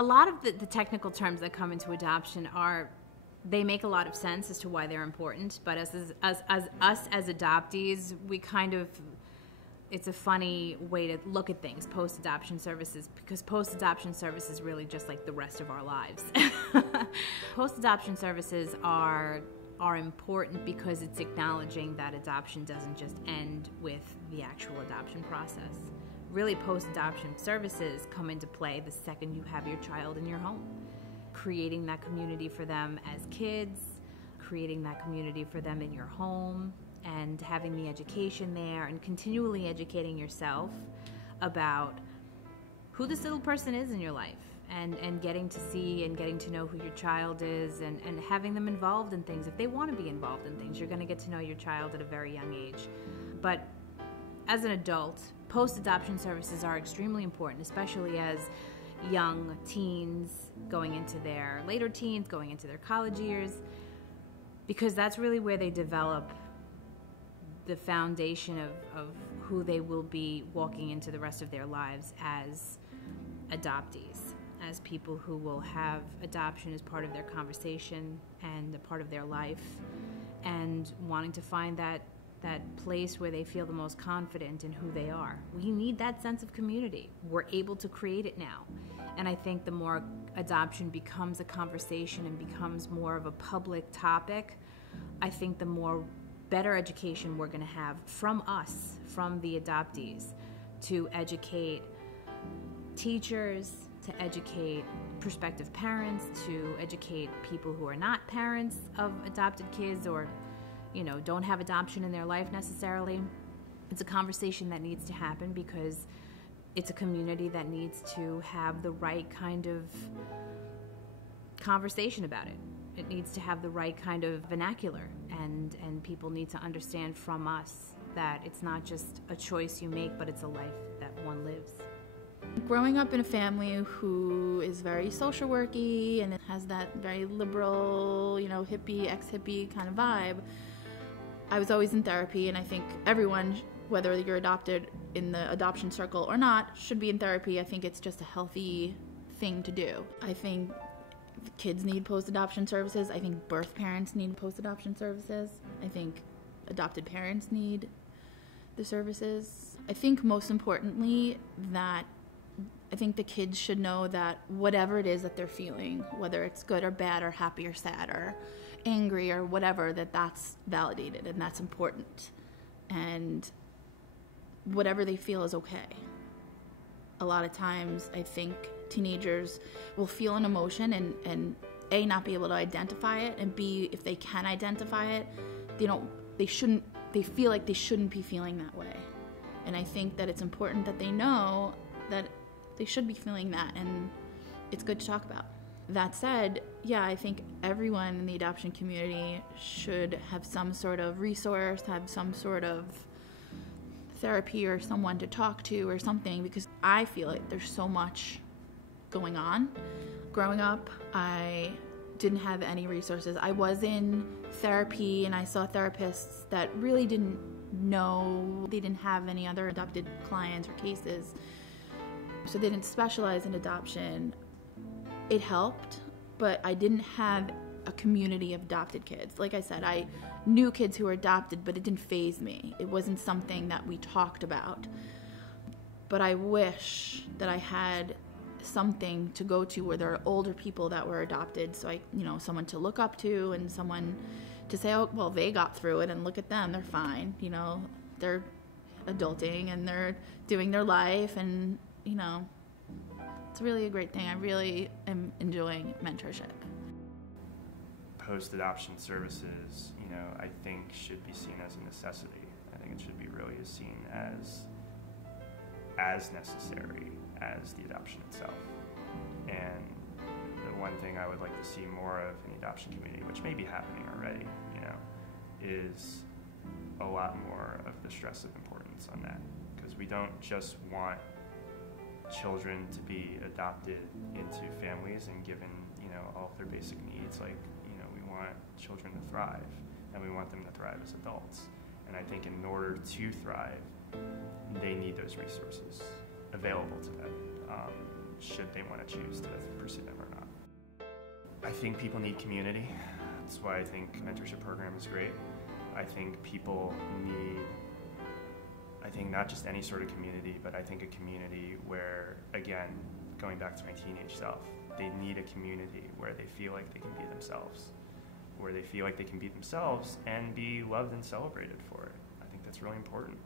A lot of the technical terms that come into adoption they make a lot of sense as to why they're important, but as us as adoptees, we kind of, it's a funny way to look at things, post-adoption services, because post-adoption services is really just like the rest of our lives. Post-adoption services are important because it's acknowledging that adoption doesn't just end with the actual adoption process. Really, post-adoption services come into play the second you have your child in your home. Creating that community for them as kids, creating that community for them in your home, and having the education there, and continually educating yourself about who this little person is in your life, and getting to see and getting to know who your child is, and having them involved in things. If they want to be involved in things, you're going to get to know your child at a very young age. But as an adult, post-adoption services are extremely important, especially as young teens going into their later teens, going into their college years, because that's really where they develop the foundation of who they will be walking into the rest of their lives as adoptees, as people who will have adoption as part of their conversation and a part of their life, and wanting to find that place where they feel the most confident in who they are. We need that sense of community. We're able to create it now. And I think the more adoption becomes a conversation and becomes more of a public topic, I think the more better education we're going to have from us, from the adoptees, to educate teachers, to educate prospective parents, to educate people who are not parents of adopted kids, or don't have adoption in their life necessarily. It's a conversation that needs to happen because it's a community that needs to have the right kind of conversation about it. It needs to have the right kind of vernacular, and people need to understand from us that it's not just a choice you make, but it's a life that one lives. Growing up in a family who is very social worky and it has that very liberal, hippie, ex-hippie kind of vibe, I was always in therapy, and I think everyone, whether you're adopted in the adoption circle or not, should be in therapy. I think it's just a healthy thing to do. I think kids need post-adoption services. I think birth parents need post-adoption services. I think adopted parents need the services. I think most importantly that I think the kids should know that whatever it is that they're feeling, whether it's good or bad or happy or sad or angry or whatever, that's validated and that's important. And whatever they feel is okay. A lot of times I think teenagers will feel an emotion and A, not be able to identify it, and B, if they can identify it, they feel like they shouldn't be feeling that way. And I think that it's important that they know that they should be feeling that, and it's good to talk about. That said, yeah, I think everyone in the adoption community should have some sort of resource, have some sort of therapy or someone to talk to or something, because I feel like there's so much going on. Growing up, I didn't have any resources. I was in therapy and I saw therapists that really didn't know, they didn't have any other adopted clients or cases, so they didn't specialize in adoption. It helped, but I didn't have a community of adopted kids. Like I said, I knew kids who were adopted, but it didn't faze me. It wasn't something that we talked about. But I wish that I had something to go to where there are older people that were adopted, so someone to look up to and someone to say, oh, well, they got through it and look at them, they're fine, they're adulting and they're doing their life, and it's really a great thing. I really am enjoying mentorship. Post-adoption services, I think should be seen as a necessity. I think it should be really seen as necessary as the adoption itself. And the one thing I would like to see more of in the adoption community, which may be happening already, is a lot more of the stress of importance on that. Because we don't just want children to be adopted into families and given, all of their basic needs. We want children to thrive, and we want them to thrive as adults. And I think in order to thrive, they need those resources available to them. should they want to choose to pursue them or not. I think people need community. That's why I think mentorship program is great. I think people need, not just any sort of community, but I think a community where, again, going back to my teenage self, they need a community where they feel like they can be themselves, and be loved and celebrated for it. I think that's really important.